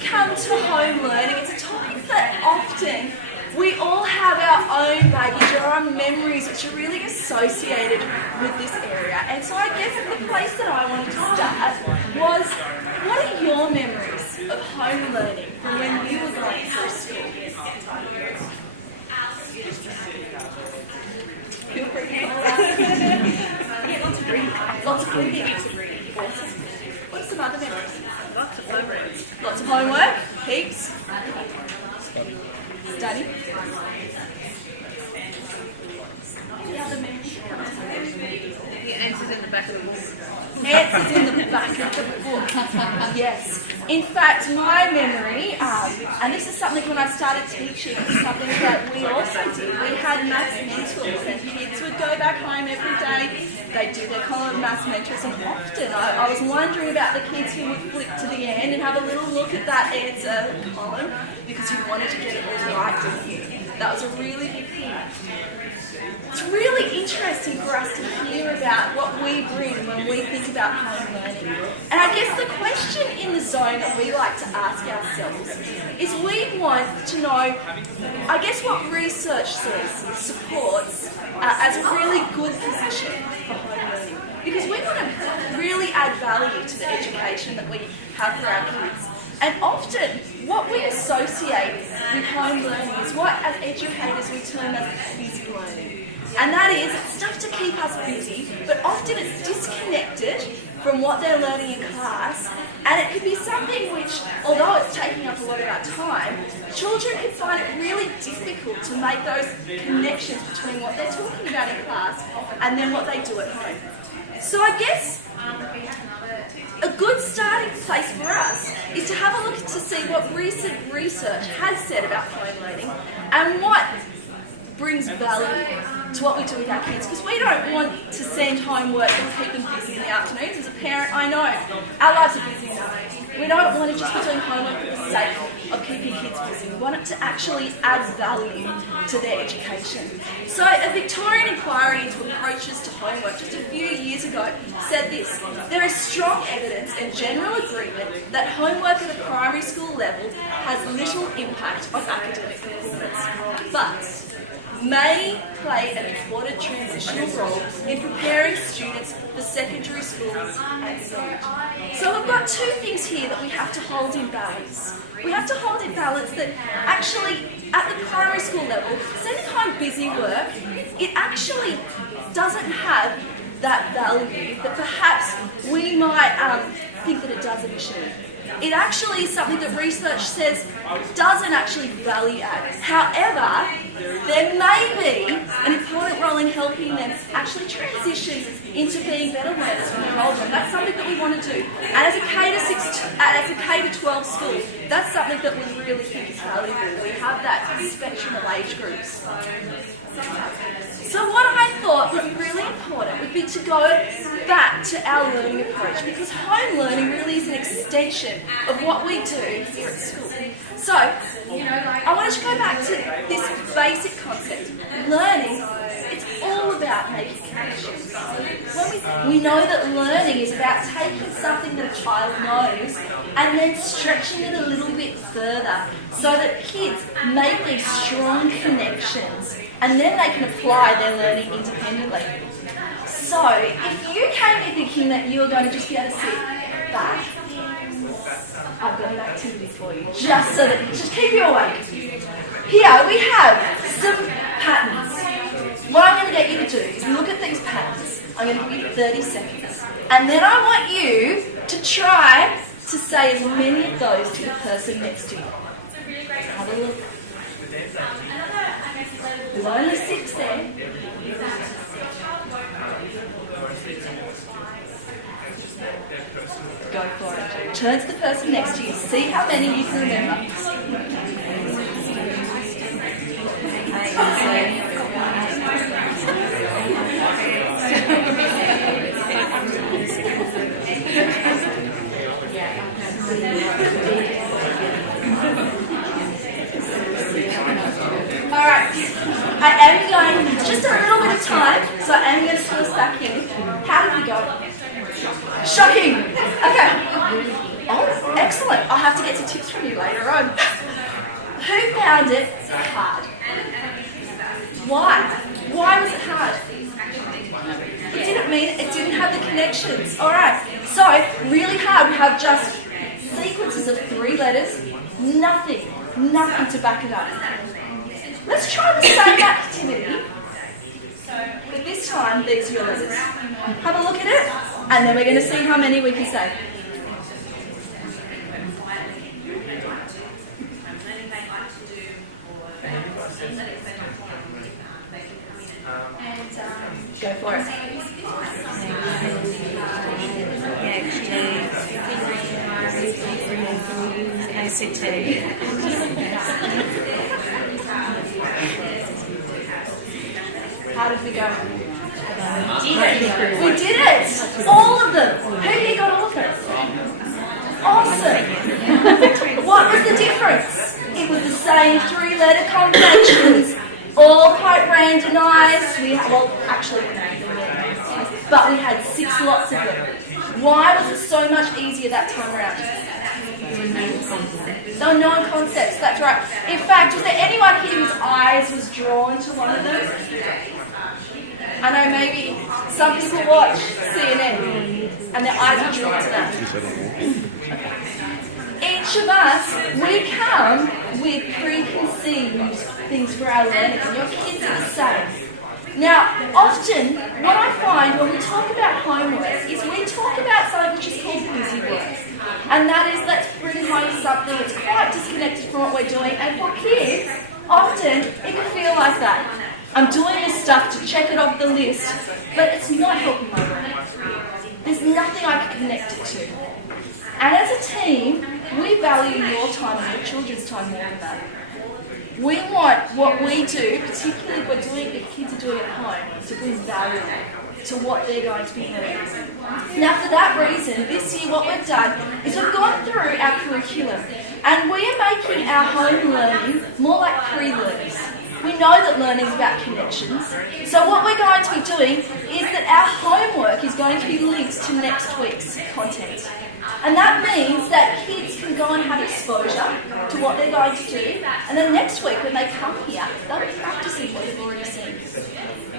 come to home learning, it's a topic that often we all have our own baggage or our memories which are really associated with this area. And so I guess the place that I wanted to start was, what are your memories of home learning from when you were going through school? Feel free to call out. Yeah, lots of reading. Lots of reading. Awesome. What are some other memories? Lots of homework. Lots of homework. Heaps. Study. Any other memories? The answers in the back of the book. Answers in the back of the book. Yes. In fact, my memory, and this is something when I started teaching, it's something that we also did. We had maths mentors, and kids would go back home every day. They do their column of maths mentors, and often I was wondering about the kids who would flip to the end and have a little look at that answer column because you wanted to get it all right, didn't you? That was a really big thing. It's really interesting for us to hear about what we bring when we think about home learning. And I guess the question in the zone that we like to ask ourselves is, we want to know, I guess, what research says supports as a really good position for home learning. Because we want to really add value to the education that we have for our kids. And often, what we associate with home learning is what, as educators, we term as busy learning. And that is, it's stuff to keep us busy, but often it's disconnected from what they're learning in class, and it could be something which, although it's taking up a lot of our time, children can find it really difficult to make those connections between what they're talking about in class and then what they do at home. So I guess a good starting place for us is to have a look to see what recent research has said about home learning and what brings value to what we do with our kids, because we don't want to send homework and keep them busy in the afternoons. As a parent, I know our lives are busy enough. We don't want to just be doing homework for the sake of keeping kids busy. We want it to actually add value to their education. So a Victorian inquiry into approaches to homework just a few years ago said this: there is strong evidence and general agreement that homework at a primary school level has little impact on academic performance, but may play an important transitional role in preparing students for secondary school and beyond. So we've got two things here that we have to hold in balance. We have to hold in balance that actually at the primary school level, sending home busy work, it actually doesn't have that value that perhaps we might think that it does initially. It actually is something that research says doesn't actually value add. However, there may be an important role in helping them actually transition into being better learners when they're older. And that's something that we want to do. And as a K-12 school, that's something that we really think is valuable. We have that spectrum of age groups. So what I thought would be really important would be to go back to our learning approach, because home learning really is an extension of what we do here at school. So I wanted to go back to this basic concept. Learning, it's all about making connections. We know that learning is about taking something that a child knows and then stretching it a little bit further so that kids make these strong connections and then they can apply their learning independently. So, if you came here thinking that you were going to just be able to sit back, I've got an activity for you, just so that just keep you awake. Here we have some patterns. What I'm going to get you to do is look at these patterns. I'm going to give you 30 seconds. And then I want you to try to say as many of those to the person next to you. Have a look. There's only 6 there. Go for it. Turn to the person next to you. See how many you can remember. Alright, I am going just a little bit of time, so I am going to pull us back in. How did we go? Shocking! Okay. Oh, excellent. Excellent. I'll have to get some tips from you later on. Who found it hard? Why? Why was it hard? It didn't have the connections. All right. So, really hard. We have just sequences of 3 letters, nothing to back it up. Let's try the same activity, but this time these are your letters. Have a look at it, and then we're going to see how many we can say. Go for it. ACT. How did we go? We did it! All of them! Who here got all of them? Awesome! What was the difference? It was the same 3-letter combinations, all quite randomised. But we had 6 lots of them. Why was it so much easier that time around? They were known concepts, that's right. In fact, was there anyone here whose eyes was drawn to one of them? I know maybe some people watch CNN and their eyes are drawn to that. Each of us, we come with preconceived things for our learning, and your kids are the same. Now, often, what I find when we talk about homework is we talk about something which is called busy work. And that is, let's bring home something that's quite disconnected from what we're doing. And for kids, often, it can feel like that. I'm doing this stuff to check it off the list, but it's not helping my learning. There's nothing I can connect it to. And as a team, we value your time and your children's time more than that. We want what we do, particularly if kids are doing it at home, to bring value to what they're going to be learning. Now, for that reason, this year what we've done is we've gone through our curriculum and we are making our home learning more like pre-learners. We know that learning is about connections, so what we're going to be doing is that our homework is going to be linked to next week's content. And that means that kids can go and have exposure to what they're going to do, and then next week when they come here, they'll be practicing what they've already seen.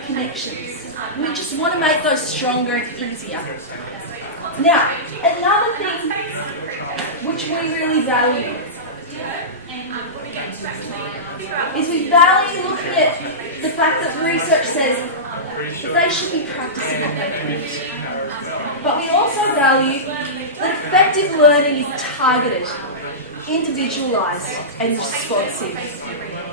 Connections. We just want to make those stronger and easier. Now, another thing which we really value is we value looking at the fact that research says that they should be practicing what they preach. But we also value that effective learning is targeted, individualised and responsive.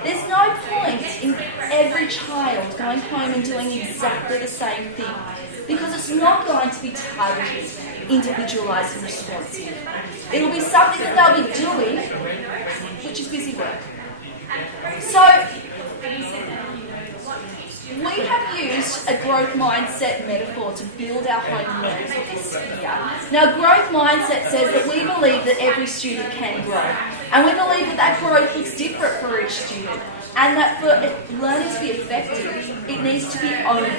There's no point in every child going home and doing exactly the same thing because it's not going to be targeted, individualised and responsive. It'll be something that they'll be doing, which is busy work. So, we have used a growth mindset metaphor to build our home learning this year. Now, growth mindset says that we believe that every student can grow. And we believe that that growth looks different for each student. And that for learning to be effective, it needs to be owned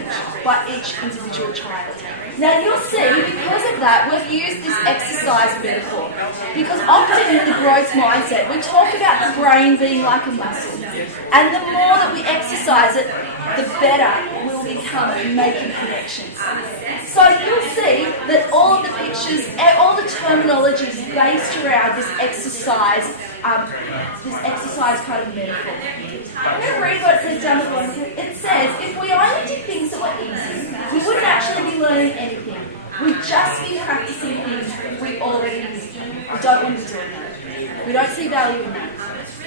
by each individual child. Now, you'll see, because of that, we've used this exercise metaphor. Because often in the growth mindset, we talk about the brain being like a muscle. And the more that we exercise it, the better we'll become at making connections. So you'll see that all of the pictures, all the terminology is based around this exercise kind of metaphor. I'm going to read what it says down the bottom. It says, if we only did things that were easy, we wouldn't actually be learning anything. We'd just be practicing things we already knew. We don't want to be doing that. We don't see value in that.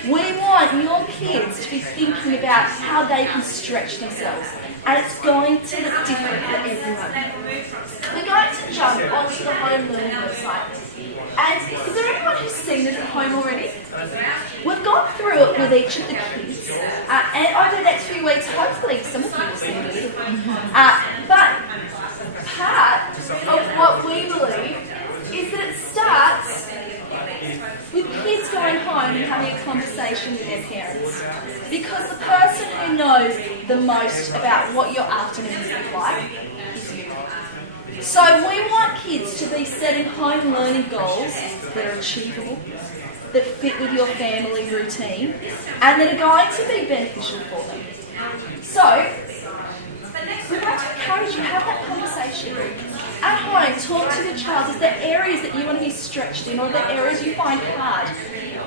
We want your kids to be thinking about how they can stretch themselves. And it's going to look different for everyone. We're going to jump onto the home learning website. And is there anyone who's seen it at home already? We've gone through it with each of the kids. And over the next few weeks, hopefully some of you will see it. But part of what we believe is that it starts with kids going home and having a conversation with their parents. Because the person who knows the most about what your afternoons look like is you. So we want kids to be setting home home learning goals that are achievable, that fit with your family routine, and that are going to be beneficial for them. So, we'd like to encourage you to have that conversation. At home, talk to the child. Is there areas that you want to be stretched in, or are there areas you find hard?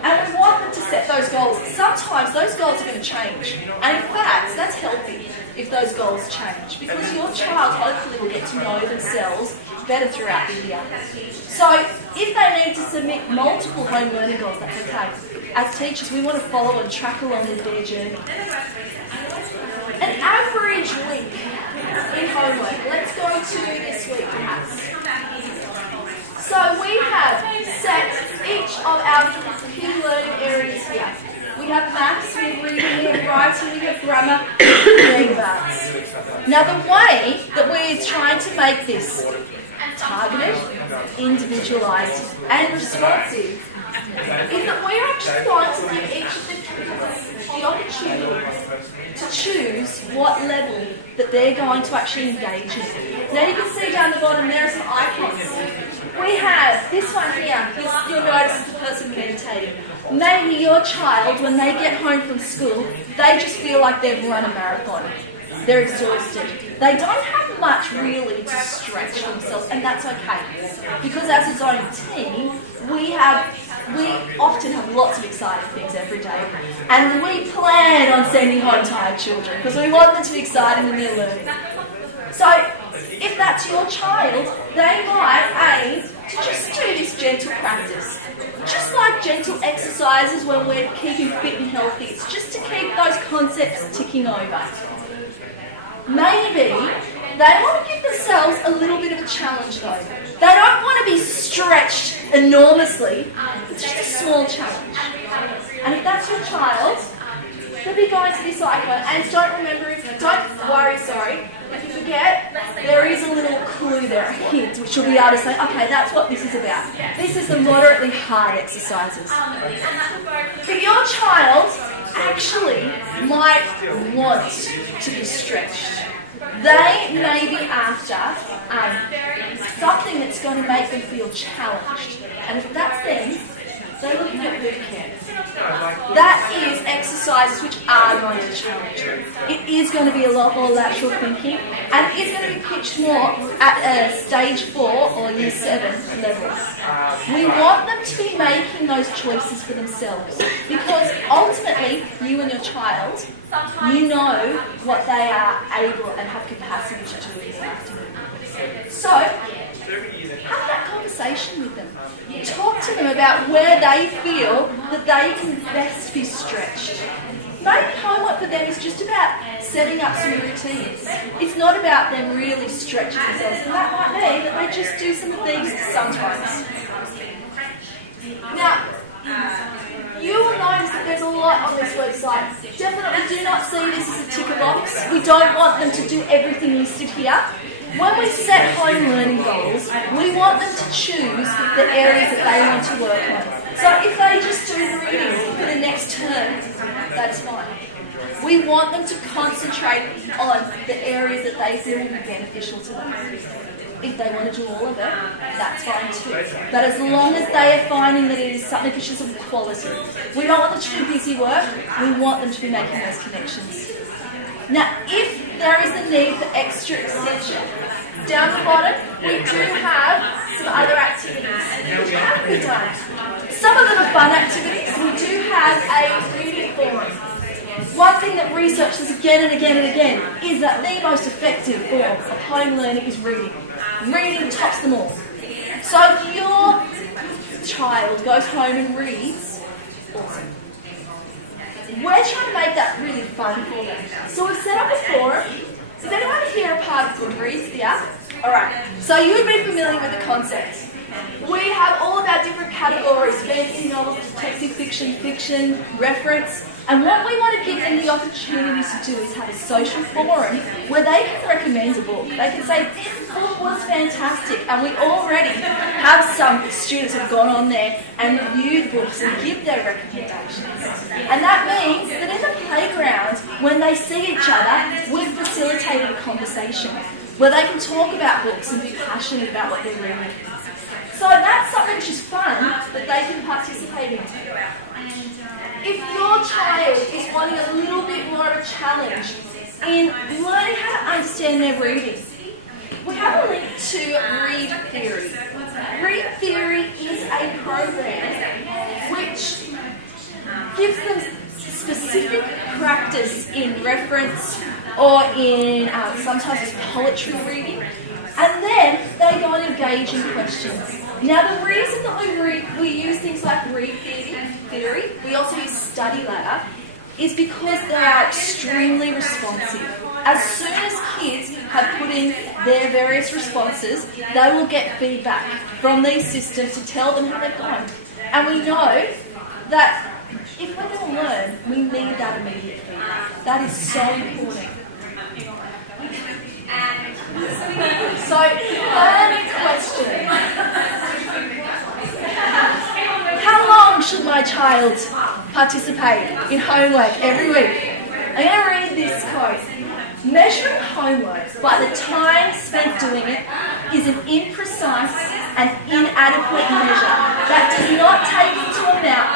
And we want them to set those goals. Sometimes those goals are going to change. And in fact, that's healthy if those goals change, because your child hopefully will get to know themselves better throughout the year. So if they need to submit multiple home learning goals, that's okay. As teachers, we want to follow and track along with their journey. An average week in homework. Let's go to this week for maths. So we have set each of our key learning areas here. We have maths, we have reading, we have writing, we have grammar, and advance. Now the way that we're trying to make this targeted, individualised and responsive is that we're actually going to give each of the kids the opportunity to choose what level that they're going to actually engage in. Now you can see down the bottom there are some icons. We have this one here. You'll notice it's the person meditating. Maybe your child, when they get home from school, they just feel like they've run a marathon. They're exhausted. They don't have much really to stretch themselves, and that's okay. Because as its own team, we often have lots of exciting things every day. And we plan on sending home tired children because we want them to be excited in their learning. So, if that's your child, they might aim to just do this gentle practice. Just like gentle exercises when we're keeping fit and healthy, it's just to keep those concepts ticking over. Maybe they want to give themselves a little bit of a challenge though. They don't want to be stretched enormously, it's just a small challenge. And if that's your child, they'll be going to this icon. And don't worry, if you forget, there is a little clue there, a hint, which you'll be able to say, okay, that's what this is about. This is the moderately hard exercises. But your child actually might want to be stretched. They may be after something that's going to make them feel challenged. And if that's them, they're looking at boot camp. That is exercises which are going to challenge them. It is going to be a lot more lateral thinking, and it is going to be pitched more at stage 4 or year 7 levels. We want them to be making those choices for themselves, because ultimately, you and your child, you know what they are able and have capacity to do in the afternoon. So, have that conversation with them. Talk to them about where they feel that they can best be stretched. Maybe homework for them is just about setting up some routines. It's not about them really stretching themselves. And that might mean that they just do some things sometimes. Now, you will notice that there's a lot on this website. Definitely do not see this as a ticker box. We don't want them to do everything listed here. When we set home learning goals, we want them to choose the areas that they want to work on. So if they just do reading for the next term, that's fine. We want them to concentrate on the areas that they feel will be beneficial to them. If they want to do all of it, that's fine too. But as long as they are finding that it is something which is of quality, we don't want them to do busy work, we want them to be making those connections. Now, if there is a need for extra extension, down the bottom, we do have some other activities which can be done. Some of them are fun activities. We do have a reading forum. One thing that research says again and again and again is that the most effective form of home learning is reading. Reading tops them all. So if your child goes home and reads, awesome. We're trying to make that really fun for them. So we've set up a forum. Is anyone here a part of Goodreads? Yeah? Alright. So you would be familiar with the concept. We have all of our different categories: fantasy novels, detective fiction, fiction, reference. And what we want to give them the opportunity to do is have a social forum where they can recommend a book. They can say, this book was fantastic, and we already have some students who have gone on there and reviewed books and give their recommendations. And that means that in the playground, when they see each other, we've facilitated a conversation where they can talk about books and be passionate about what they're reading. So that's in learning how to understand their reading. We have a link to Read Theory. Read Theory is a program which gives them specific practice in reference or in sometimes it's poetry reading, and then they go and engage in questions. Now the reason that we use things like Read Theory, we also use Study Ladder, is because they are extremely responsive. As soon as kids have put in their various responses, they will get feedback from these systems to tell them how they've gone. And we know that if we're going to learn, we need that immediate feedback. That is so important. So, learning question. How long should my child participate in homework every week? I'm going to read this quote. Measuring homework by the time spent doing it is an imprecise and inadequate measure that does not take into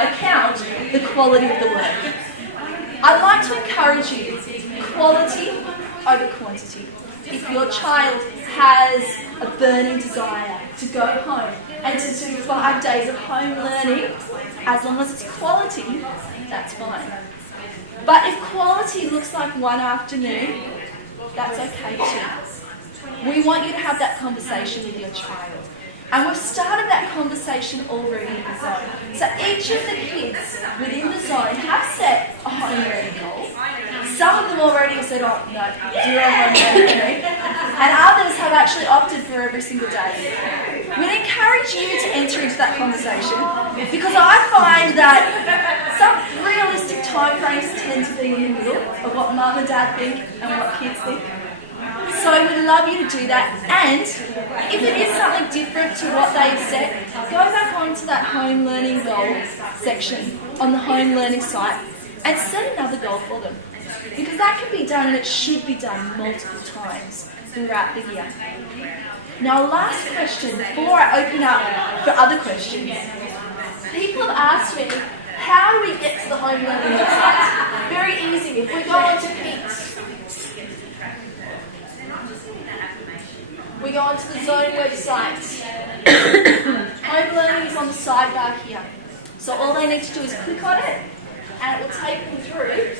account the quality of the work. I'd like to encourage you, quality over quantity. If your child has a burning desire to go home and to do 5 days of home learning, as long as it's quality, that's fine. But if quality looks like one afternoon, that's okay too. We want you to have that conversation with your child. And we've started that conversation already in the zone. So each of the kids within the zone have set a home learning goal. Some of them already have said, oh no, 0 home learning for me. And others have actually opted for every single day. We'd encourage you to enter into that conversation because I find that some realistic timeframes tend to be in the middle of what mum and dad think and what kids think. So we'd love you to do that, and if it is something different to what they've said, go back onto that home learning goal section on the home learning site and set another goal for them. Because that can be done, and it should be done multiple times throughout the year. Now, last question before I open up for other questions. People have asked me, how do we get to the home learning website? Very easy. If we go onto Peaks, we go onto the Zone website. Home learning is on the sidebar here. So all they need to do is click on it and it will take them through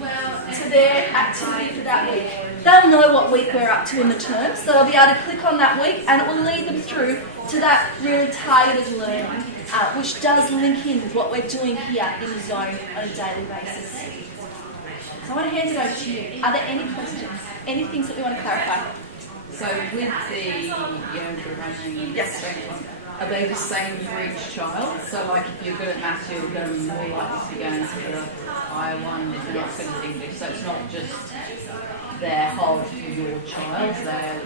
to their activity for that week. They'll know what week we're up to in the term, so they'll be able to click on that week and it will lead them through to that really targeted learning, which does link in with what we're doing here in the Zone on a daily basis. So I want to hand it over to you. Are there any questions? Any things that we want to clarify? So with the running section, are they the same for each child? So like if you're good at maths, you're going to be more likely to go into the higher one if you're not good at English. So it's not just their whole for your child, they're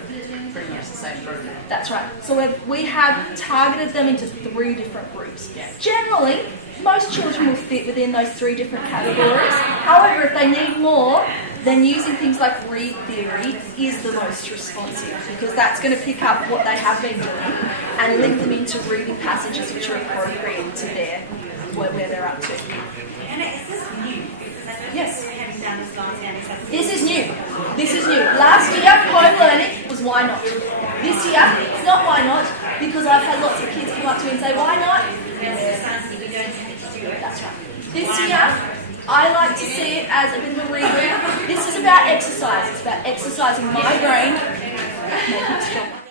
pretty much the same program. That's right. So we have targeted them into 3 different groups. Generally, most children will fit within those 3 different categories. However, if they need more, then using things like Read Theory is the most responsive because that's going to pick up what they have been doing and link them into reading passages which are appropriate to where they're up to. Anna, is this new? Yes. Have you done this last year? This is new. This is new. Last year, home learning was why not. This year, it's not why not because I've had lots of kids come up to me and say, why not? That's right. This year, I like to see it as a bit of a reboot. This is about exercise. It's about exercising my brain, making it stronger.